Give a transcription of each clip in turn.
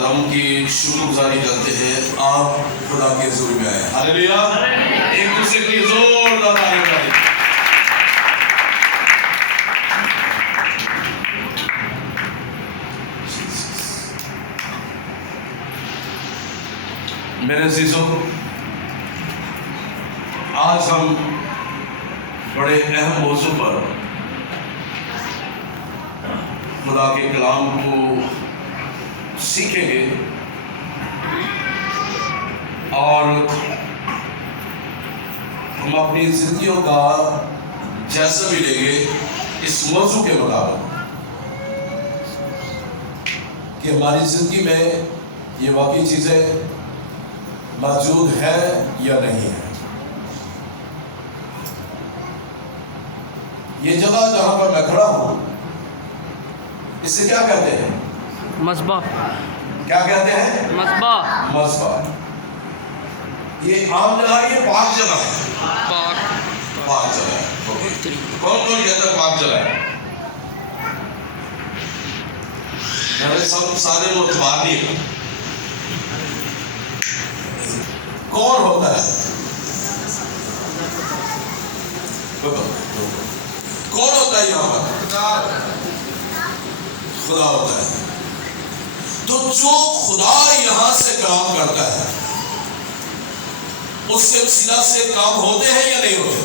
خداوند کی شکر گزاری کرتے ہیں. آپ خدا کے حضور میں آئے. ہاللیلویا. ایک دوسرے کے لیے زوردار تالیاں بجائیں. میرے عزیزوں، آج ہم بڑے اہم موضوع پر خدا کے کلام کو سیکھیں گے اور ہم اپنی زندگیوں کا جائزہ بھی لیں گے اس موضوع کے مطابق کہ ہماری زندگی میں یہ واقعی چیزیں موجود ہے یا نہیں ہے. یہ جگہ جہاں پر میں کھڑا ہوں اسے کیا کہتے ہیں؟ مذبح. کیا کہتے ہیں؟ مذبح. مذبح. یہ عام جگہ ہے، یہ پاک جگہ ہے. پاک جگہ ہے. کون کون کہتا ہے پاک جگہ ہے؟ میرے سب سارے متوازی ہیں. کون ہوتا ہے؟ کون ہوتا ہے یہاں پر؟ خدا ہوتا ہے. تو جو خدا یہاں سے کام کرتا ہے اس کے وسیلہ سے کام ہوتے ہیں یا نہیں ہوتے؟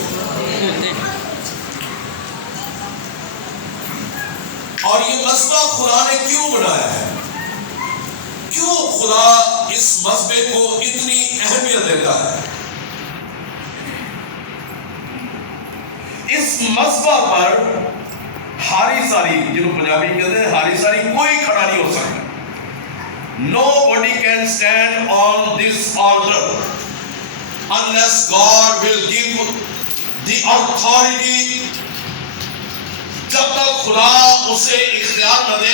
اور یہ مذبح خدا نے کیوں بنایا ہے؟ کیوں خدا اس مذبح کو اتنی اہمیت دیتا ہے؟ اس مذبح پر ہاری ساری، جنہوں پنجابی کہتے ہیں ہاری ساری، کوئی کھڑا نہیں ہو سکتا. Nobody can stand on this altar unless God will give the authority. جب تک خدا اسے اختیار نہ دے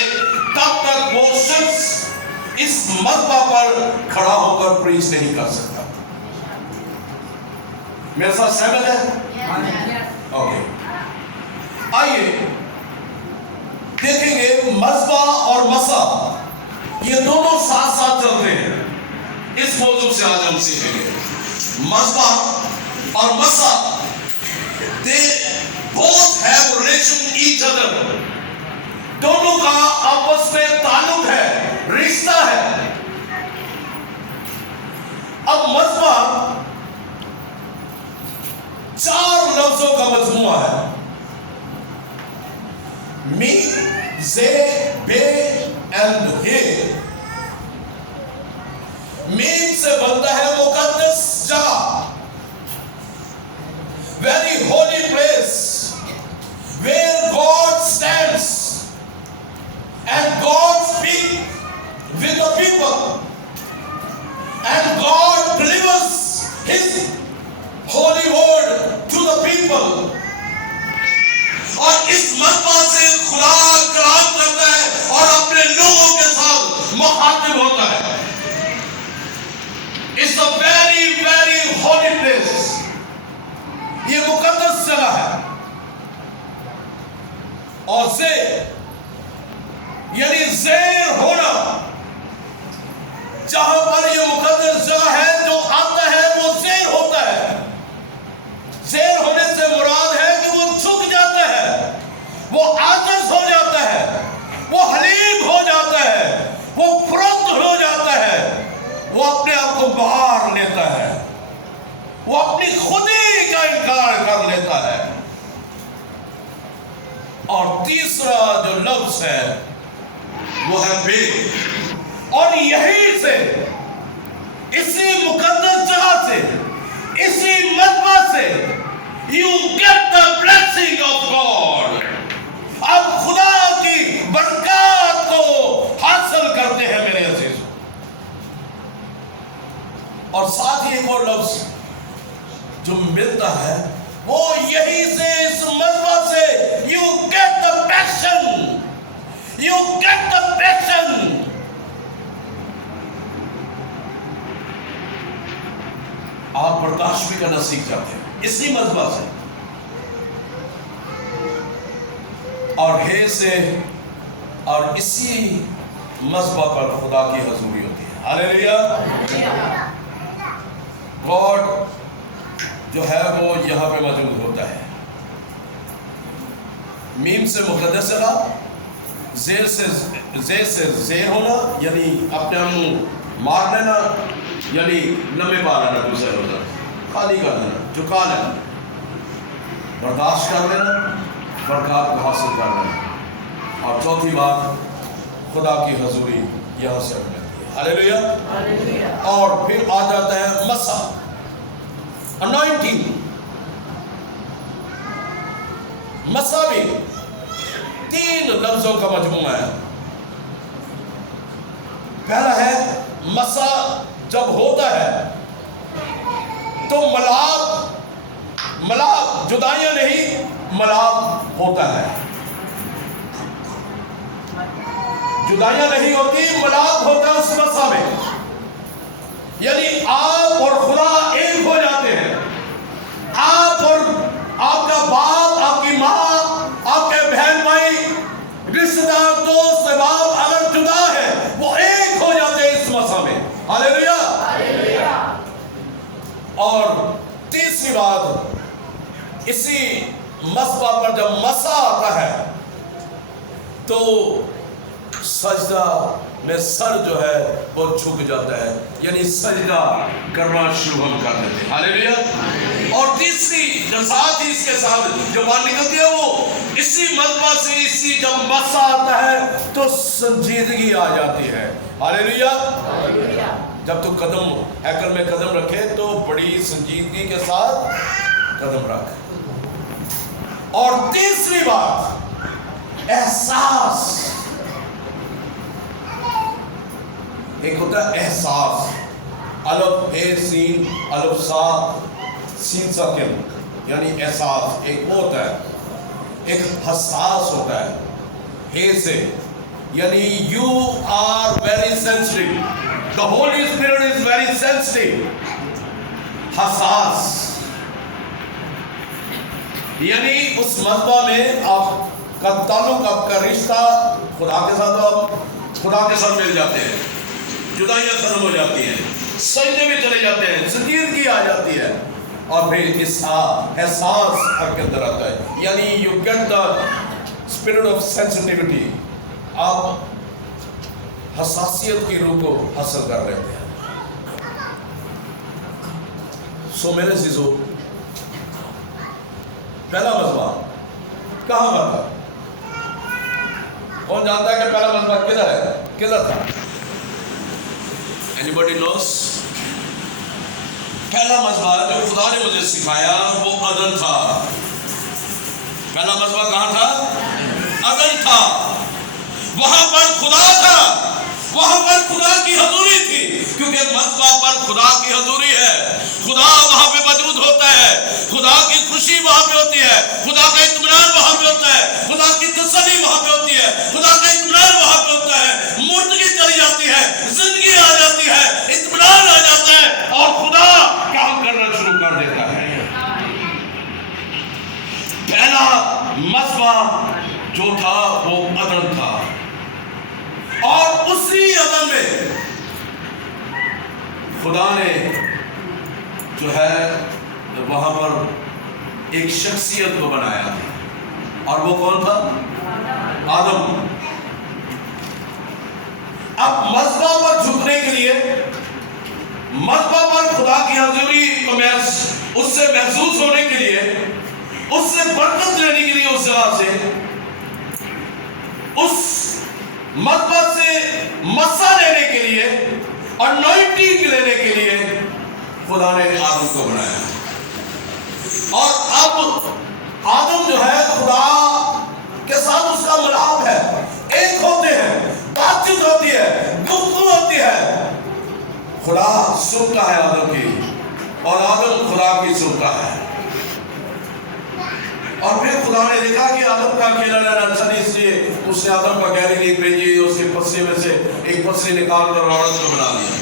تب تک وہ صرف اس مذبح پر کھڑا ہو کر پریچ نہیں کر سکتا. میرے ساتھ سہمت ہے؟ اوکے. آئیے دیکھیں گے مذبح اور مسح یہ دونوں ساتھ ساتھ چلتے ہیں. اس موضوع سے آج ہم سیکھیں گے. مذبح اور مسح they both have relation each other. دونوں کا آپس میں تعلق ہے، رشتہ ہے. اب مذبح 4 لفظوں کا مجموعہ ہے. می، زے، بے اینڈ ہے. مین سے بنتا ہے مقدس جگہ، very holy place where God stands and God speaks with the people and God delivers His holy word to the people. اور اس مذبح سے خدا کلام کرتا ہے اور اپنے لوگوں کے ساتھ مخاطب ہوتا ہے. It's a very very holy place. یہ مقدس جگہ ہے. اور زیر یعنی زیر ہونا، جہاں پر یہ مقدس جگہ ہے جو آتا ہے وہ زیر ہوتا ہے. زیر ہونے سے مراد ہے کہ وہ جھک جاتا ہے، وہ عاجز ہو جاتا ہے، وہ حلیم ہو جاتا ہے، وہ پرست ہو جاتا ہے، وہ اپنے آپ کو باہر لیتا ہے، وہ اپنی خودی کا انکار کر لیتا ہے. اور تیسرا جو لفظ ہے وہ ہے بے. اور یہی سے، اسی مقدس جگہ سے، اسی مذبح سے you get the blessing of God. اب خدا کی برکات کو حاصل کرتے ہیں میرے عزیز. اور ساتھ ہی ایک اور لفظ جو ملتا ہے وہ یہی سے، اس مذبح سے you get the passion. You get the passion. آپ برداشت بھی کرنا سیکھ جاتے ہیں اسی مذبح سے. اور ہے سے اور اسی مذبح پر خدا کی حضوری ہوتی ہے. ہاللیلویا. گاڈ جو ہے وہ یہاں پہ موجود ہوتا ہے. میم سے مقدس سے زیر سے زیر ہونا یعنی اپنے آپ مار لینا یعنی لمبے بال آنا دوسرے ادھر خالی کر دینا جھکا لینا برداشت کر لینا برکات کو حاصل کر لینا. اور چوتھی بات خدا کی حضوری یہاں سے ملتی ہے. ہاللیلویا. اور پھر آ جاتا ہے مسا انوائنٹنگ. مسا بھی 3 لفظوں کا مجموعہ ہے. پہلا ہے مسا جب ہوتا ہے تو ملاپ جدائیاں نہیں ملاپ ہوتا ہے. جدائیاں نہیں ہوتی ملاپ ہوتا ہے اس مسا میں. یعنی آپ اور خدا ایک ہو جاتے ہیں. آپ اور آپ کا باپ آپ کی ماں آپ کے بہن بھائی رشتہ دار دوست احباب اگر جدا ہے وہ ایک ہو جاتے ہیں اس مسا میں. ہاللیلویا. اور تیسری بات اسی مذبح پر جب مسا آتا ہے تو سجدہ میں سر جو ہے وہ جھک جاتا ہے یعنی سجدہ کرنا شروع ہم کر دیتے ہیں. ہاللیلویا. اور تیسری جو ساتھ ہی اس کے ساتھ جو بات نکلتی ہے وہ اسی مذبح سے اسی جب مسا آتا ہے تو سنجیدگی آ جاتی ہے. ہاللیلویا. جب تو قدم ہیکل میں قدم رکھے تو بڑی سنجیدگی کے ساتھ قدم رکھ. اور تیسری بات احساس. ایک ہوتا ہے احساس الف اے سین الف سا سین ساکن یعنی احساس. ایک وہ ہوتا ہے ایک حساس ہوتا ہے اے سے یعنی you are very sensitive. The Holy Spirit is very sensitive. حساس یعنی اس مذبح میں آپ کا تعلق آپ کا رشتہ خدا کے ساتھ آپ خدا کے ساتھ مل جاتے ہیں. جدائیاں ختم ہو جاتی ہیں. سجدے میں چلے جاتے ہیں. سنجیدگی آ جاتی ہے. اور پھر احساس آپ کے اندر آتا ہے یعنی you get the spirit of sensitivity. آپ حساسیت کی روح کو حاصل کر لیتے ہیں. سو میرے عزیزو پہلا مذبح کہاں پر تھا؟ کون جانتا ہے کہ پہلا مذبح کدھر ہے کدھر تھا؟ Anybody knows? پہلا مذبح جو خدا نے مجھے سکھایا وہ عدن تھا. پہلا مذبح کہاں تھا؟ عدن تھا. وہاں پر خدا تھا. وہاں پر خدا کی حضوری تھی کیونکہ مذبح پر خدا کی حضوری ہے. خدا وہاں پہ موجود ہوتا ہے. خدا کی خوشی وہاں پہ ہوتی ہے. خدا کا اطمینان وہاں پہ ہوتا ہے. خدا کی تسلی وہاں پہ ہوتی ہے. خدا کا اطمینان وہاں پہ ہوتا ہے. مردگی چلی جاتی ہے. زندگی آ جاتی ہے. اطمینان آ جاتا ہے اور خدا کام کرنا شروع کر دیتا ہے. پہلا مذبح جو تھا وہ عدن تھا. اور اسی عدن میں خدا نے جو ہے وہاں پر ایک شخصیت کو بنایا تھا اور وہ کون تھا؟ آدم. اب مذبح پر جھکنے کے لیے مذبح پر خدا کی حضوری کو اس سے محسوس ہونے کے لیے اس سے برکت لینے کے لیے اس جگہ سے اس مذبح سے مسا لینے کے لیے انوائنٹنگ لینے کے لیے خدا نے آدم کو بنایا. اور اب آدم جو ہے خدا کے ساتھ اس کا ملاپ ہے. ایک ہوتے ہیں بات چیت ہوتی ہے گفتگو ہوتی ہے. خدا سنتا ہے آدم کی اور آدم خدا کی سنتا ہے. اور پھر خدا نے دیکھا کہ آدم کا اکیلا رہنا اچھا نہیں اس لیے اس نے آدم کا گہری نیک بھیجی. اس کے پسلی میں سے ایک پسلی نکال کر عورت کو بنا دیا.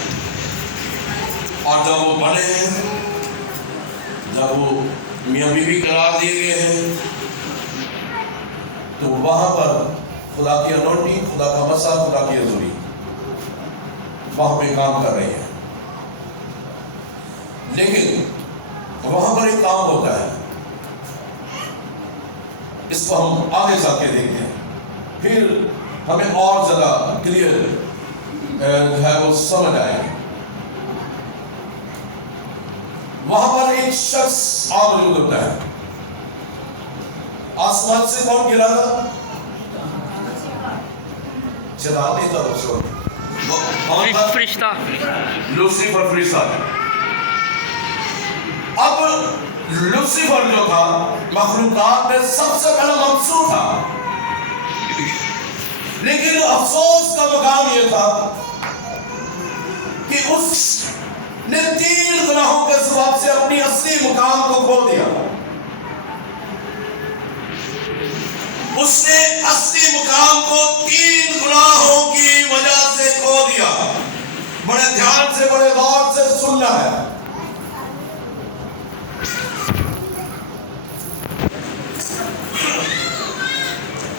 اور جب وہ بنے ہیں جب وہ میاں بیوی قرار دیے گئے ہیں تو وہاں پر خدا کی انوائنٹنگ خدا کا مسا خدا کی حضوری وہاں پہ کام کر رہی ہے، لیکن وہاں پر ایک کام ہوتا ہے، اس کو ہم آگے جا کے دیکھتے ہیں، پھر ہمیں اور زیادہ کلیئر جو ہے وہ سمجھ آئے گی۔ وہاں پر ایک شخص موجود ہوتا ہے، آسمان سے کون گرا تھا؟ شیطان نہیں تھا، کون تھا؟ فرشتہ، لوسیفر فرشتہ۔ اب لوسیفر جو تھا مخلوقات میں سب سے پہلا منصور تھا، لیکن افسوس کا مقام یہ تھا کہ اس نے 3 گناہوں کے سبب سے اپنی اصلی مقام کو کھو دیا۔ اس نے اصلی مقام کو 3 گناہوں کی وجہ سے کھو دیا۔ بڑے دھیان سے، بڑے غور سے سننا ہے۔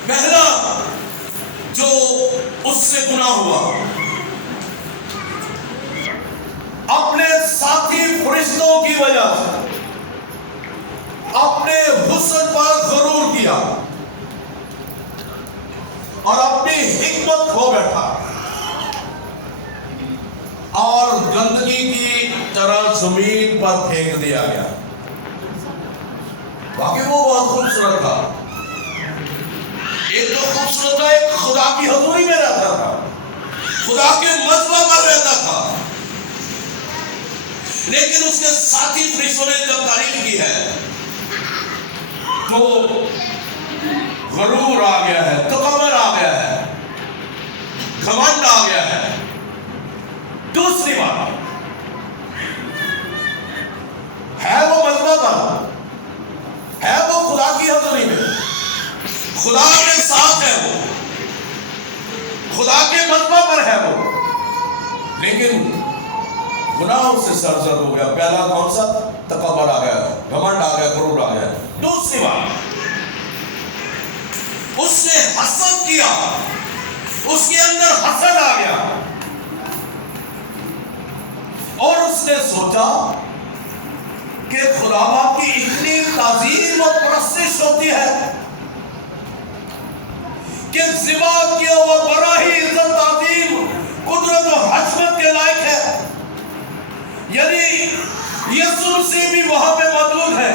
پہلا جو اس سے گناہ ہوا، اپنے ساتھی فرشتوں کی وجہ سے اپنے حسن پر غرور کیا اور اپنی حکمت کھو بیٹھا اور گندگی کی طرح زمین پر پھینک دیا گیا۔ باقی وہ بہت خوبصورت تھا، ایک تو خوبصورت تھا، ایک خدا کی حضوری میں رہتا تھا، خدا کے مذہب پر رہتا تھا، لیکن اس کے ساتھی فرشتوں نے جب تعریف کی ہے تو غرور آ گیا ہے، تکبر آ گیا ہے، گھمنڈ آ گیا ہے۔ دوسری بات ہے وہ مذہب پر، ہے وہ خدا کی حضوری میں، خدا کے ساتھ ہے، وہ خدا کے مذہب پر ہے وہ، لیکن گناہوں سے سرزد ہو گیا۔ پہلا کون سا؟ تکبر آ گیا، گھمنڈ آ گیا، غرور آ گیا۔ دوسری بات، اس نے حسد کیا، اس کے اندر حسد آ گیا اور اس نے سوچا کہ خدا باپ کی اتنی تعظیم اور پرستش ہوتی ہے کہ ذبح کیا ہوا بڑا ہی عزت تعظیم قدرت و حشمت کے لائق ہے، یعنی یسوع مسیح بھی وہاں پہ موجود ہے،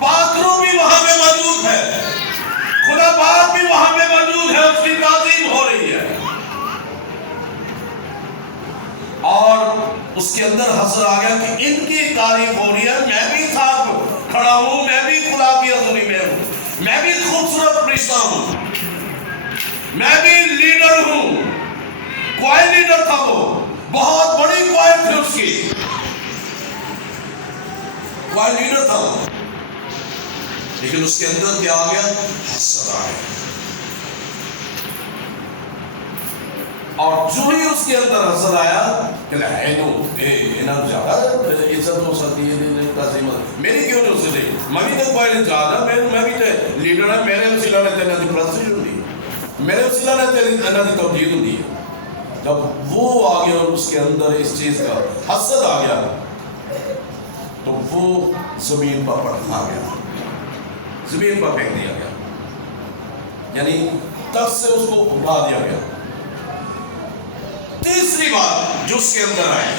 پاک روح بھی وہاں پہ موجود ہے، خدا باپ بھی وہاں پہ موجود ہے، اس کی تعظیم ہو رہی ہے، اور اس کے اندر حسد آ گیا کہ ان کی تعریف ہو رہی ہے، میں بھی ساتھ کھڑا ہوں، میں بھی خدا کی حضوری میں ہوں، میں بھی خوبصورت فرشتہ ہوں، میں بھی لیڈر ہوں۔ کوئی لیڈر تھا، وہ بہت بڑی کوئی تھی، اس کی کوئی لیڈر تھا وہ، لیکن اس کے اندر کیا آ گیا؟ حسد آ گیا، اور جو ہی اس کے اندر حسد آیا کہ انہوں زیادہ عزت ہو سکتی ہے، تعظیمت میری کیوں نہیں ہو سکتی؟ میں بھی تو کوئی نہیں چاہتا، میں بھی تو لیڈر ہے، میرے وسیلہ نے تیرے کی پرستش ہوتی ہے، میرے وسیلہ نے تیرے کی توجیہ ہوتی ہے۔ جب وہ آ گیا اور اس کے اندر اس چیز کا حسد آ گیا تو وہ زمین پر پڑا گیا، زمین پر پھینک دیا گیا، یعنی تخت سے اس کو اٹھا دیا گیا۔ تیسری بات جو اس کے اندر آئی،